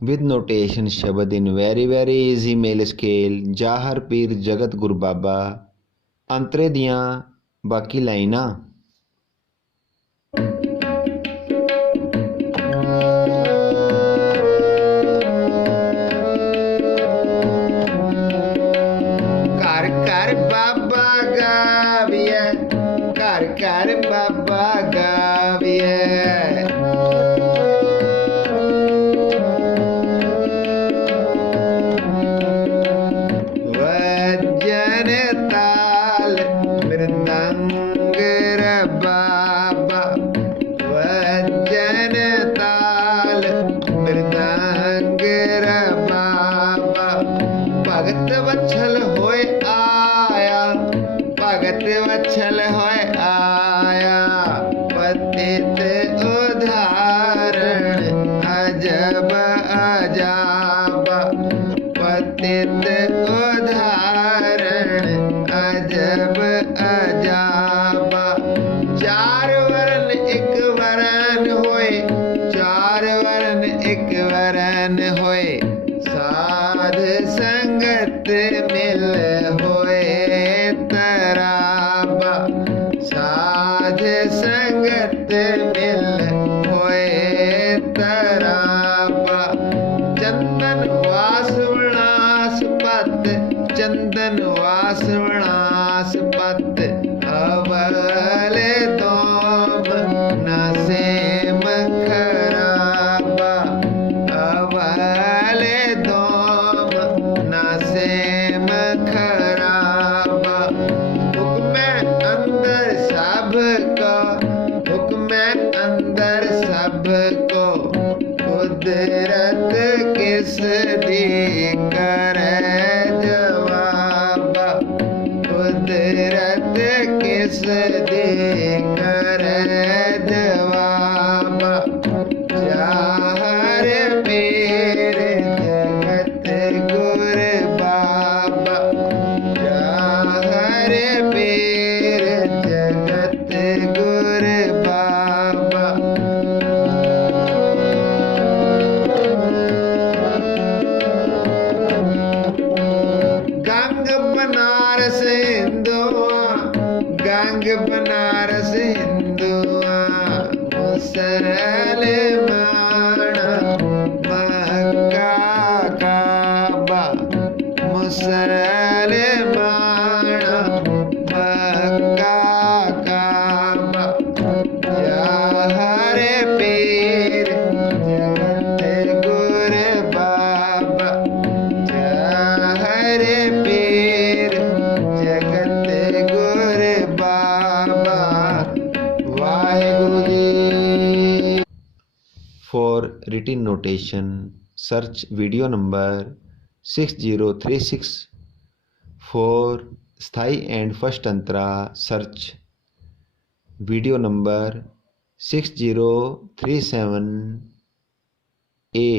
with notation शब्द in very very easy male scale जाहर पीर जगत गुरु बाबा अंतरे दियां बाकी लाइनां घर घर बाबा गाविए घर घर बाबा गाविए वत्सल होय आया पतित उदाहरण अजब अजाब पतित उदाहरण अजब अजाब चार वर्ण एक वरण होय चार वर्ण एक वरण होय साध संगत मिल होय साध संगत मिल होए तराबा चंदन वासवनास पत चंदन वासवनास पत अवल दोम नसेम खराबा अवल दोम नसेम खराबा हुक्म अंदर सबको हुक्म अंदर सबको कुदरत किस दी करे जवाब कुदरत किस दी करे जवाब जाहर पीर जगत गुर बाबा जाहर पीर जगत गुर बाबा गंग बनारस हिंदुआ गंग बनारस हिंदुआ मुसलमान मक्का काबा मुसलमान मक्का काबा जाहर पीर जगत गुर बाबा जाहर पीर जगत गुर बाबा Waheguru ji. For written notation search video number 6036 for स्थाई and first Antara search video number 6037A